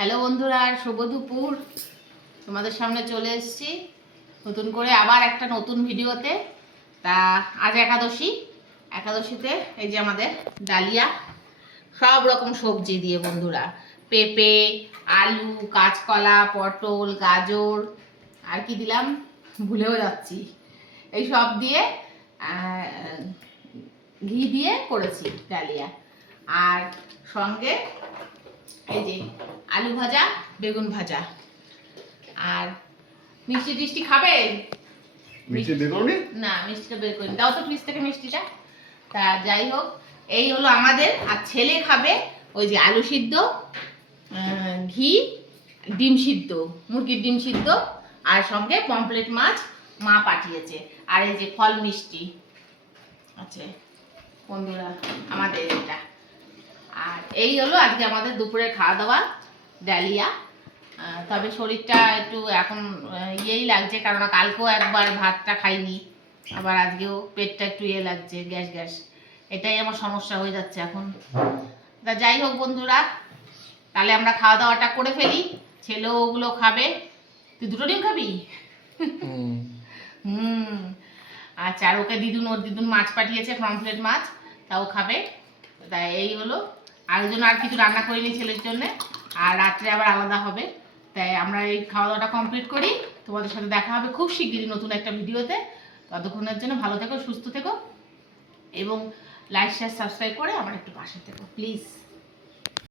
Hello বন্ধুরা, শুভ দুপুর। তোমাদের সামনে চলে এসেছি নতুন করে আবার একটা নতুন ভিডিওতে। তা আজ একাদশীতে এই যে আমাদের ডালিয়া, সব রকম সবজি দিয়ে বন্ধুরা, পেঁপে, আলু, কাঁচকলা, পটল, গাজর, আর কি দিলাম ভুলেও যাচ্ছি, এই সব দিয়ে ঘি দিয়ে করেছি ডালিয়া। আর সঙ্গে এই যে আলু ভাজা, বেগুন ভাজা। আর মিষ্টি টিষ্টি খাবে? মিষ্টি বের করনি? না, মিষ্টিটা বের করিনি। দাও তো ফ্রিজ থেকে মিষ্টিটা। তা যাই হোক, এই হলো আমাদের। আর ছেলে খাবে ওই যে আলু সিদ্ধ, ঘি, ডিম সিদ্ধ, মুরগির ডিম সিদ্ধ, আর সঙ্গে পমফ্রেট মাছ মা পাঠিয়েছে। আর এই যে ফল মিষ্টি আছে বন্ধুরা আমাদের এটা। আর এই হলো আজকে আমাদের দুপুরের খাওয়া দাওয়া, ডালিয়া। তবে শরীরটা একটু এখন ইয়েই লাগছে, কারণ কালকেও একবার ভাতটা খাইনি, আবার আজকেও পেটটা একটু ইয়ে লাগছে, গ্যাস গ্যাস। এটাই আমার সমস্যা হয়ে যাচ্ছে এখন। তা যাই হোক বন্ধুরা, তাহলে আমরা খাওয়া দাওয়াটা করে ফেলি। ছেলেও ওগুলো খাবে। তুই দুটো ডিম খাবি? আচ্ছা। আর ওকে ওর দিদুন মাছ পাঠিয়েছে, পমফ্রেট মাছ, তাও খাবে। তাই এই হলো। আর ওই জন্য আর কিছু রান্না করিনি ছেলের জন্য। আর রাত্রে আবার আলাদা হবে। তাই আমরা এই খাওয়া দাওয়াটা কমপ্লিট করি। তোমাদের সাথে দেখা হবে খুব শিগগিরই নতুন একটা ভিডিওতে। ততক্ষণের জন্য ভালো থেকো, সুস্থ থেকো, এবং লাইক শেয়ার সাবস্ক্রাইব করে আমার একটু পাশে থেকো প্লিজ।